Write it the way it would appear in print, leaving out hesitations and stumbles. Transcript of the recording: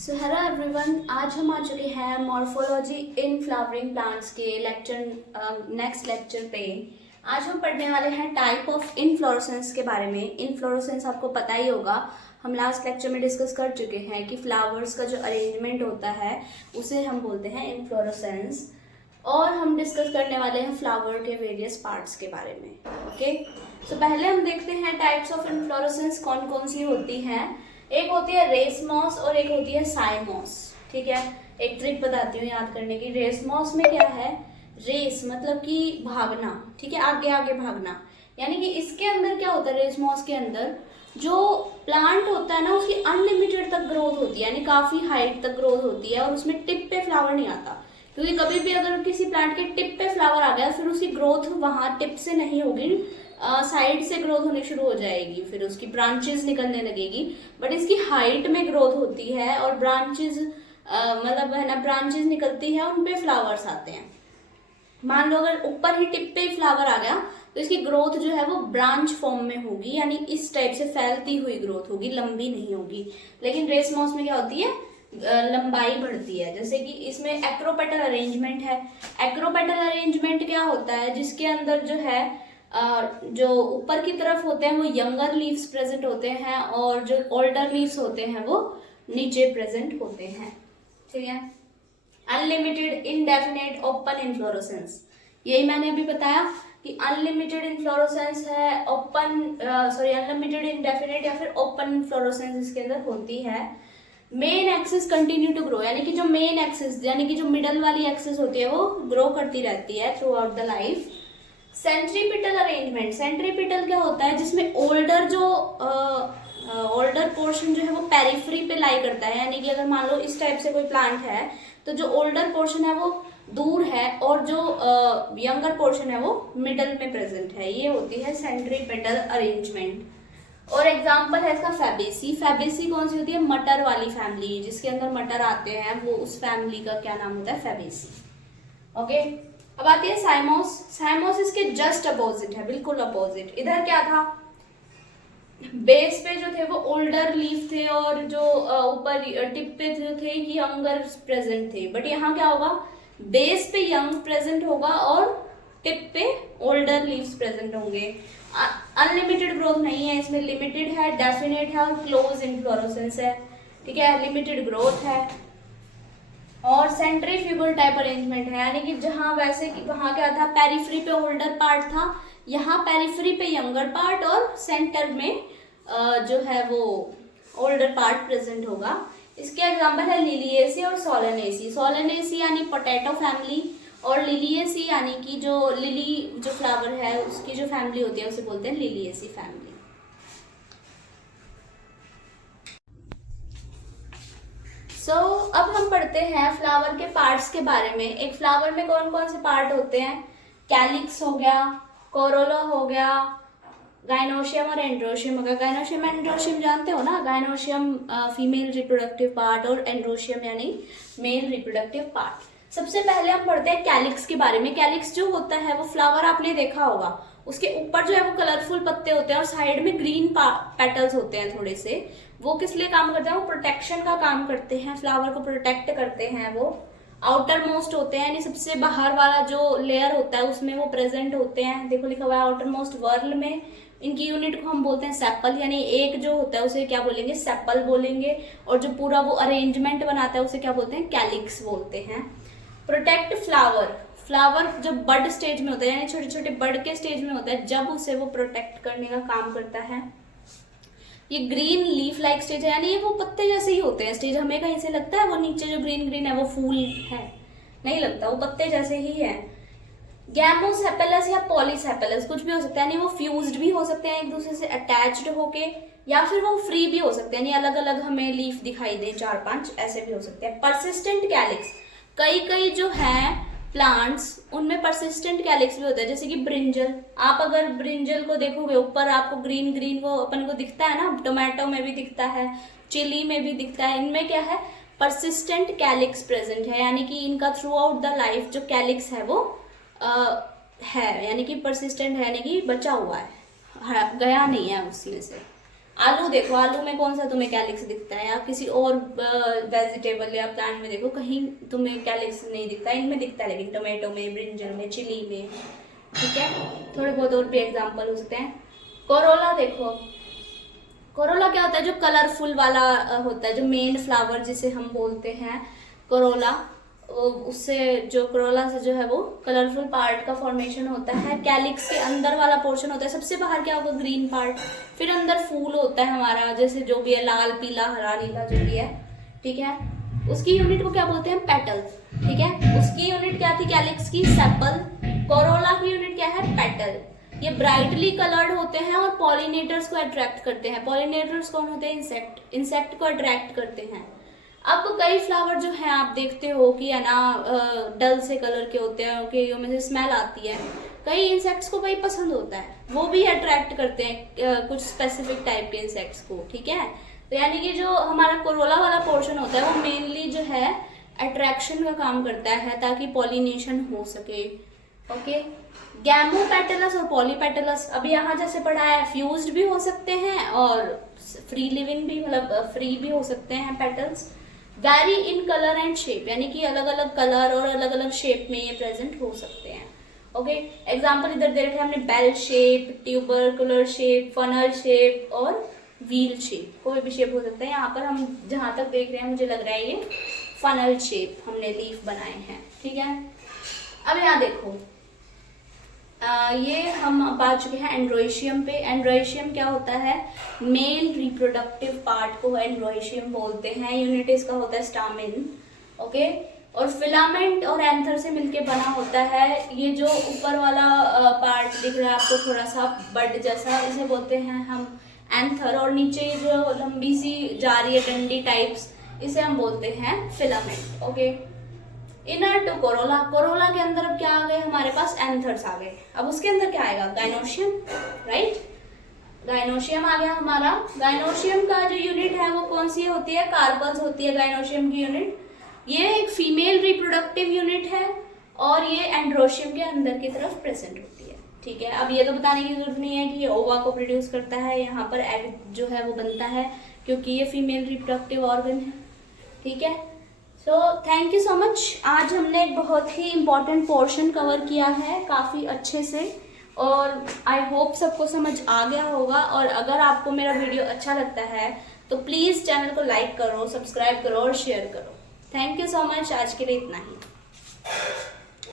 So hello everyone, आज हम आ चुके हैं मॉर्फोलॉजी इन फ्लावरिंग प्लांट्स के नेक्स्ट लेक्चर पे। आज हम पढ़ने वाले हैं टाइप ऑफ इनफ्लोरेसेंस के बारे में। इनफ्लोरेसेंस आपको पता ही होगा, हम लास्ट लेक्चर में डिस्कस कर चुके हैं कि फ्लावर्स का जो अरेंजमेंट होता है उसे हम बोलते हैं इनफ्लोरेसेंस। और हम डिस्कस करने वाले हैं फ्लावर के वेरियस पार्ट्स के बारे में। ओके, सो पहले हम देखते हैं टाइप्स ऑफ इनफ्लोरेसेंस कौन कौन सी होती हैं। एक होती है रेसमॉस और एक होती है साइमॉस। ठीक है, एक ट्रिक बताती हूँ याद करने की। रेसमॉस में क्या है, रेस मतलब कि भागना, ठीक है, आगे आगे भागना। यानी कि इसके अंदर क्या होता है, रेसमॉस के अंदर जो प्लांट होता है ना उसकी अनलिमिटेड तक ग्रोथ होती है, यानी काफी हाइट तक ग्रोथ होती है और उसमें टिप पे फ्लावर नहीं आता। क्योंकि कभी भी अगर किसी प्लांट के टिप पे फ्लावर आ गया फिर उसकी ग्रोथ वहां टिप से नहीं होगी, साइड से ग्रोथ होनी शुरू हो जाएगी, फिर उसकी ब्रांचेस निकलने लगेगी। बट इसकी हाइट में ग्रोथ होती है और ब्रांचेस मतलब है ना, ब्रांचेस निकलती है, उन पे फ्लावर्स आते हैं। मान लो अगर ऊपर ही टिप पे फ्लावर आ गया तो इसकी ग्रोथ जो है वो ब्रांच फॉर्म में होगी, यानी इस टाइप से फैलती हुई ग्रोथ होगी, लंबी नहीं होगी। लेकिन रेसमॉस में क्या होती है, लंबाई बढ़ती है। जैसे कि इसमें एक्रोपेटल अरेंजमेंट है। एक्रोपेटल अरेंजमेंट क्या होता है, जिसके अंदर जो है जो ऊपर की तरफ होते हैं वो यंगर लीव्स प्रेजेंट होते हैं और जो ओल्डर लीव्स होते हैं वो नीचे प्रेजेंट होते हैं। ठीक है, अनलिमिटेड इनडेफिनेट ओपन इनफ्लोरेसेंस, यही मैंने अभी बताया कि अनलिमिटेड इनफ्लोरेसेंस है, अनलिमिटेड इनडेफिनेट या फिर ओपन इनफ्लोरेसेंस इसके अंदर होती है। Main axis continue to grow, यानी कि जो मेन एक्सिस यानी कि जो मिडल वाली एक्सिस होती है वो ग्रो करती रहती है through out the life. Centripetal arrangement, centripetal क्या होता है, जिसमें ओल्डर पोर्शन जो है वो पेरिफेरी पे लाई करता है। यानी कि अगर मान लो इस टाइप से कोई प्लांट है तो जो ओल्डर पोर्शन है वो दूर है और जो यंगर पोर्शन है वो मिडल में प्रेजेंट है। ये होती है सेंट्रीपिटल अरेंजमेंट। और एग्जांपल है इसका फैबेसी। फैबेसी कौन सी होती है, मटर वाली फैमिली, जिसके अंदर मटर आते हैं, वो उस फैमिली का क्या नाम होता है, फैबेसी। ओके, अब आती है साइमोस। साइमोस इसके जस्ट अपोजिट है, बिल्कुल अपोजिट। इधर क्या था, बेस पे जो थे वो ओल्डर लीफ थे और जो ऊपर टिप पे जो थे यंगर प्रेजेंट थे। बट यहाँ क्या होगा, बेस पे यंग प्रेजेंट होगा और टिप पे ओल्डर लीव्स प्रेजेंट होंगे। अनलिमिटेड ग्रोथ नहीं है इसमें, लिमिटेड है, डेफिनेट है और क्लोज इनफ्लोरेसेंस है। ठीक है, लिमिटेड ग्रोथ है और सेंट्रीफ्यूगल टाइप अरेंजमेंट है। यानी कि जहां वैसे कि वहां क्या था, पेरिफेरी पे ओल्डर पार्ट था, यहाँ पेरिफेरी पे यंगर पार्ट और सेंटर में जो है वो ओल्डर पार्ट प्रेजेंट होगा। इसके एग्जांपल है लिलिएसी और सोलेनेसी। सोलेनेसी यानी पोटैटो फैमिली और लिलिएसी यानी कि जो लिली जो फ्लावर है उसकी जो फैमिली होती है उसे बोलते हैं लिलिएसी फैमिली। अब हम पढ़ते हैं फ्लावर के पार्ट्स के बारे में। एक फ्लावर में कौन कौन से पार्ट होते हैं, कैलिक्स हो गया, कोरोला हो गया, गाइनोशियम और एंड्रोशियम हो गया। गाइनोशियम एंड्रोशियम जानते हो ना, गाइनोशियम फीमेल रिप्रोडक्टिव पार्ट और एंड्रोशियम यानी मेल रिप्रोडक्टिव पार्ट। सबसे पहले हम पढ़ते हैं कैलिक्स के बारे में। कैलिक्स जो होता है वो फ्लावर आपने देखा होगा, उसके ऊपर जो है वो कलरफुल पत्ते होते हैं और साइड में ग्रीन पेटल्स होते हैं थोड़े से। वो किस लिए काम करते हैं, वो प्रोटेक्शन का काम करते हैं, फ्लावर को प्रोटेक्ट करते हैं। वो आउटर मोस्ट होते हैं, यानी सबसे बाहर वाला जो लेयर होता है उसमें वो प्रेजेंट होते हैं। देखो लिखा हुआ है आउटर मोस्ट वर्ल में। इनकी यूनिट को हम बोलते हैं सेपल, यानी एक जो होता है उसे क्या बोलेंगे, सेपल बोलेंगे। और जो पूरा वो अरेंजमेंट बनाता है उसे क्या बोलते हैं, कैलिक्स बोलते हैं। प्रोटेक्ट फ्लावर, फ्लावर जब बड स्टेज में होता है, यानी छोटे छोटे बड के स्टेज में होता है, जब उसे वो प्रोटेक्ट करने का काम करता है। ये ग्रीन लीफ लाइक स्टेज है, यानी ये वो पत्ते जैसे ही होते हैं स्टेज। हमें कहीं से लगता है वो नीचे जो ग्रीन ग्रीन है वो फूल है, नहीं लगता, वो पत्ते जैसे ही है। गैमोसेपेलस या पॉलीसेपेलस कुछ भी हो सकता है, यानी वो फ्यूज्ड भी हो सकते हैं एक दूसरे से अटैच्ड होके, या फिर वो फ्री भी हो सकते हैं, यानी अलग अलग हमें लीफ दिखाई दे 4-5, ऐसे भी हो सकते हैं। परसिस्टेंट कैलिक्स, कई जो है प्लांट्स उनमें परसिस्टेंट कैलिक्स भी होता है, जैसे कि ब्रिंजल। आप अगर ब्रिंजल को देखोगे ऊपर आपको ग्रीन ग्रीन वो अपन को दिखता है ना, टोमेटो में भी दिखता है, चिली में भी दिखता है। इनमें क्या है, परसिस्टेंट कैलिक्स प्रेजेंट है, यानी कि इनका थ्रू आउट द लाइफ जो कैलिक्स है वो है, यानी कि परसिस्टेंट है, यानी कि बचा हुआ है, गया नहीं है उसमें से। आलू देखो, आलू में कौन सा तुम्हें कैलिक्स दिखता है, या किसी और वेजिटेबल या प्लांट में देखो, कहीं तुम्हें कैलिक्स नहीं दिखता, इनमें दिखता है लेकिन टोमेटो में, ब्रिंजल में, चिली में, ठीक है। थोड़े बहुत और भी एग्जाम्पल हो सकते हैं। कोरोला देखो, कोरोला क्या होता है, जो कलरफुल वाला होता है, जो मेन फ्लावर जिसे हम बोलते हैं कोरोला, उससे जो कोरोला से जो है वो कलरफुल पार्ट का फॉर्मेशन होता है। कैलिक्स के अंदर वाला पोर्शन होता है, सबसे बाहर क्या होगा, ग्रीन पार्ट, फिर अंदर फूल होता है हमारा, जैसे जो भी है लाल, पीला, हरा, नीला जो भी है, ठीक है। उसकी यूनिट को क्या बोलते हैं, पेटल्स, ठीक है। उसकी यूनिट क्या थी कैलिक्स की, सेपल। कोरोला की यूनिट क्या है, पेटल। ये ब्राइटली कलर्ड होते हैं और पॉलिनेटर्स को अट्रैक्ट करते हैं। पॉलिनेटर्स कौन होते हैं, इंसेक्ट, इंसेक्ट को अट्रैक्ट करते हैं। अब कई फ्लावर जो है आप देखते हो कि है ना डल से कलर के होते हैं, उनके में से स्मेल आती है, कई इंसेक्ट्स को वही पसंद होता है, वो भी अट्रैक्ट करते हैं कुछ स्पेसिफिक टाइप के इंसेक्ट्स को, ठीक है। तो यानी कि जो हमारा कोरोला वाला पोर्शन होता है वो मेनली जो है अट्रैक्शन का काम करता है, ताकि पॉलिनेशन हो सके, ओके। गैमोपेटलस और पॉलीपेटलस, अभी यहाँ जैसे पढ़ा है, फ्यूज्ड भी हो सकते हैं और फ्री लिविंग भी, मतलब फ्री भी हो सकते हैं petals. Vary in colour and shape, यानी कि अलग अलग कलर और अलग अलग शेप में ये प्रेजेंट हो सकते हैं, ओके। एग्जाम्पल इधर दे रखे हैं हमने, bell shape, tubercular shape, funnel shape और व्हील शेप, कोई भी शेप हो सकता है। यहाँ पर हम जहाँ तक देख रहे हैं मुझे लग रहा है ये फनल शेप हमने लीफ बनाए हैं, ठीक है। अब यहाँ देखो, ये हम अब आ चुके हैं एंड्रोइशियम पे। एंड्रोइशियम क्या होता है, मेल रिप्रोडक्टिव पार्ट को एंड्रोइशियम बोलते हैं। यूनिट इसका होता है स्टामिन, ओके। और फिलामेंट और एंथर से मिलके बना होता है। ये जो ऊपर वाला पार्ट दिख रहा है आपको थोड़ा सा बड जैसा, इसे बोलते हैं हम एंथर, और नीचे जो लंबी सी जा रही है डंडी टाइप्स, इसे हम बोलते हैं filament, okay. Inner to corolla, corolla के अंदर अब क्या आ गए हमारे पास, एंथर्स आ गए। अब उसके अंदर क्या आएगा, गाइनोशियम, राइट। गाइनोशियम आ गया हमारा। गाइनोशियम का जो यूनिट है वो कौन सी होती है, कार्पल्स होती है गाइनोशियम की यूनिट। ये एक फीमेल रिप्रोडक्टिव यूनिट है और ये एंड्रोशियम के अंदर की तरफ प्रेजेंट होती है, ठीक है। अब ये तो बताने की जरूरत नहीं है कि ये ओवा को प्रोड्यूस करता है, यहाँ पर एग जो है वो बनता है, क्योंकि ये फीमेल रिप्रोडक्टिव ऑर्गन है, ठीक है। So thank you so much. आज हमने एक बहुत ही इम्पॉर्टेंट पोर्शन कवर किया है काफ़ी अच्छे से, और आई होप सबको समझ आ गया होगा। और अगर आपको मेरा वीडियो अच्छा लगता है तो प्लीज़ चैनल को लाइक करो, सब्सक्राइब करो और शेयर करो। Thank you so much. आज के लिए इतना ही।